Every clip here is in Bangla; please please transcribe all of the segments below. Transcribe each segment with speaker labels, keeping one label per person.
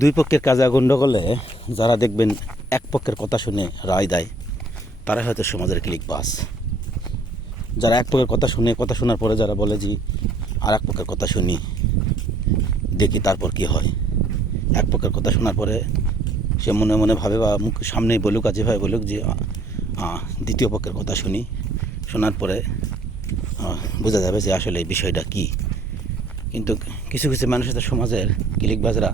Speaker 1: দুই পক্ষের কাজে গণ্ডগোলে যারা দেখবেন এক পক্ষের কথা শুনে রায় দেয়, তারা হয়তো সমাজের ক্লিক বাস যারা এক পক্ষের কথা শুনে, কথা শোনার পরে যারা বলে যে, আর এক পক্ষের কথা শুনি, দেখি তারপর কি হয়। এক পক্ষের কথা শোনার পরে সে মনে মনে ভাবে বা মুখ সামনেই বলুক আর যেভাবে বলুক যে দ্বিতীয় পক্ষের কথা শুনি। শোনার পরে বোঝা যাবে যে আসলে এই বিষয়টা কী। কিন্তু কিছু কিছু মানুষের সমাজের ক্লিকবাজরা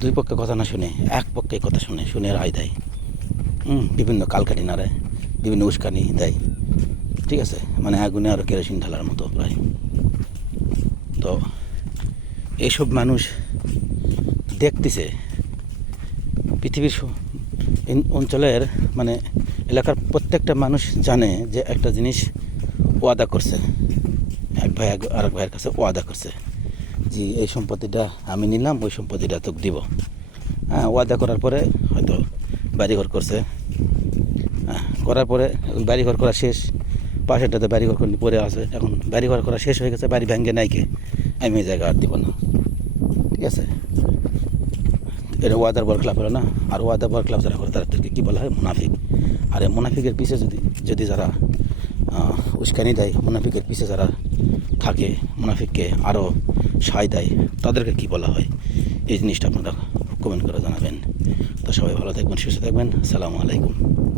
Speaker 1: দুই পক্ষে কথা না শুনে এক পক্ষে কথা শুনে শুনে রায় দেয়। হুম, বিভিন্ন কালকাটি নাড়ে বিভিন্ন উস্কানি দেয়। ঠিক আছে? মানে আগুনে আরও কেরোসিন ঢালার মতো প্রায়। তো এইসব মানুষ দেখতেছে পৃথিবীর অঞ্চলের মানে এলাকার প্রত্যেকটা মানুষ জানে যে একটা জিনিস ওয়াদা করছে। এক ভাই আরেক ভাইয়ের কাছে ওয়াদা করছে। যে এই সম্পত্তিটা আমি নিলাম ওই সম্পত্তিটা তোকে দিব। হ্যাঁ ওয়াদা করার পরে হয়তো বাড়িঘর করছে। হ্যাঁ, করার পরে বাড়িঘর করা শেষ। পাশেরটাতে বাড়িঘর করে পরে আছে। এখন বাড়িঘর করা শেষ হয়ে গেছে বাড়ি ভেঙে নাইকে। আমি এই জায়গা আর দিব না। ঠিক আছে? এটা ওয়াদার বর ক্লাব হলো না। আর ওয়াদার বর ক্লাব যারা করে তাদেরকে কী বলা হয়? মুনাফিক। আর এই মুনাফিকের পিছে যদি যদি যারা উস্কানি দেয়, মুনাফিকের পিছে যারা থাকে, মুনাফিককে আরও সায় দেয়, তাদেরকে কী বলা হয়? এই জিনিসটা আপনারা কমেন্ট করে জানাবেন। তো সবাই ভালো থাকবেন, সুস্থ থাকবেন। সালামু আলাইকুম।